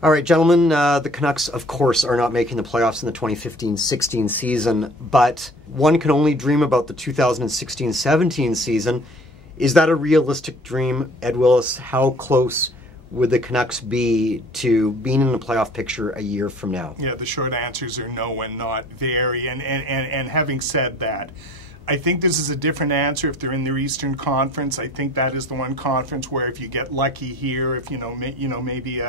All right, gentlemen, the Canucks, of course, are not making the playoffs in the 2015-16 season, but one can only dream about the 2016-17 season. Is that a realistic dream, Ed Willis? How close would the Canucks be to being in the playoff picture a year from now? Yeah, the short answers are no and not very. And having said that, I think this is a different answer if they're in their Eastern Conference. I think that is the one conference where if you get lucky here, if maybe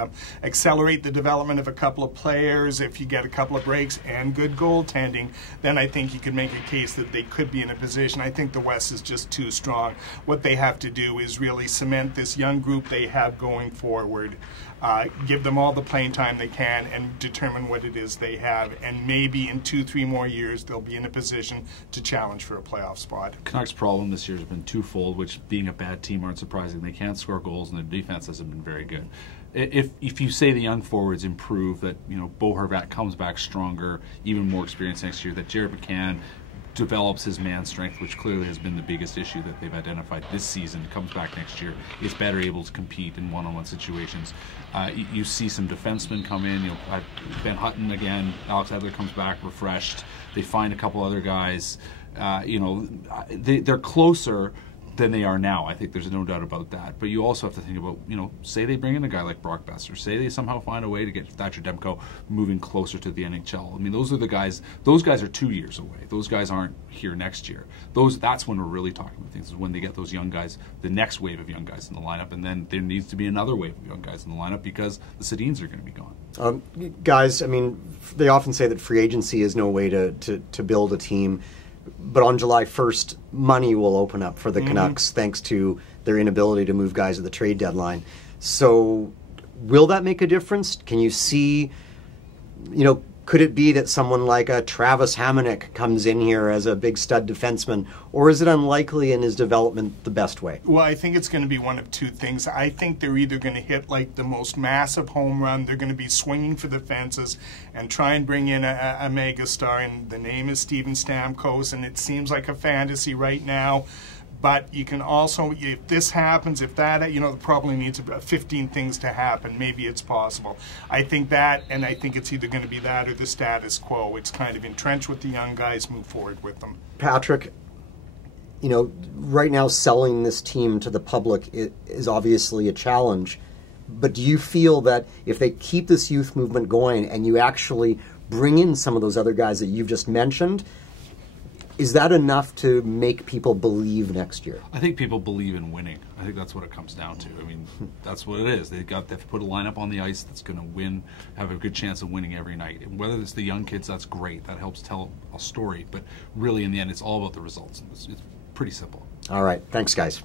accelerate the development of a couple of players, if you get a couple of breaks and good goaltending, then I think you could make a case that they could be in a position. I think the West is just too strong. What they have to do is really cement this young group they have going forward, give them all the playing time they can, and determine what it is they have. And maybe in 2-3 more years, they'll be in a position to challenge for a playoff spot. Canucks' problem this year has been twofold, which being a bad team aren't surprising. They can't score goals, and their defense hasn't been very good. If you say the young forwards improve, that Bo Horvat comes back stronger, even more experienced next year, that Jared McCann develops his man strength, which clearly has been the biggest issue that they've identified this season, comes back next year, is better able to compete in one-on-one situations. You see some defensemen come in, Ben Hutton again, Alex Edler comes back refreshed. They find a couple other guys. They're closer than they are now. I think there's no doubt about that. But you also have to think about, say they bring in a guy like Brock Besser, say they somehow find a way to get Thatcher Demko moving closer to the NHL. I mean, those are the guys. Those guys are 2 years away. Those guys aren't here next year. That's when we're really talking about things, is when they get those young guys, the next wave of young guys in the lineup, and then there needs to be another wave of young guys in the lineup because the Sedins are going to be gone. Guys, I mean, they often say that free agency is no way to build a team. But on July 1st, money will open up for the Canucks thanks to their inability to move guys at the trade deadline. So will that make a difference? Can you see, could it be that someone like a Travis Hamonic comes in here as a big stud defenseman, or is it unlikely in his development the best way? Well, I think it's going to be one of two things. I think they're either going to hit like the most massive home run, they're going to be swinging for the fences and try and bring in a megastar, and the name is Steven Stamkos, and it seems like a fantasy right now. But you can also, if this happens, if that, it probably needs 15 things to happen. Maybe it's possible. I think that, and I think it's either going to be that or the status quo. It's kind of entrench with the young guys, move forward with them. Patrick, right now selling this team to the public is obviously a challenge. But do you feel that if they keep this youth movement going and you actually bring in some of those other guys that you've just mentioned, is that enough to make people believe next year? I think people believe in winning. I think that's what it comes down to. I mean, that's what it is. They've put a lineup on the ice that's going to win, have a good chance of winning every night. And whether it's the young kids, that's great. That helps tell a story. But really, in the end, it's all about the results. It's pretty simple. All right. Thanks, guys.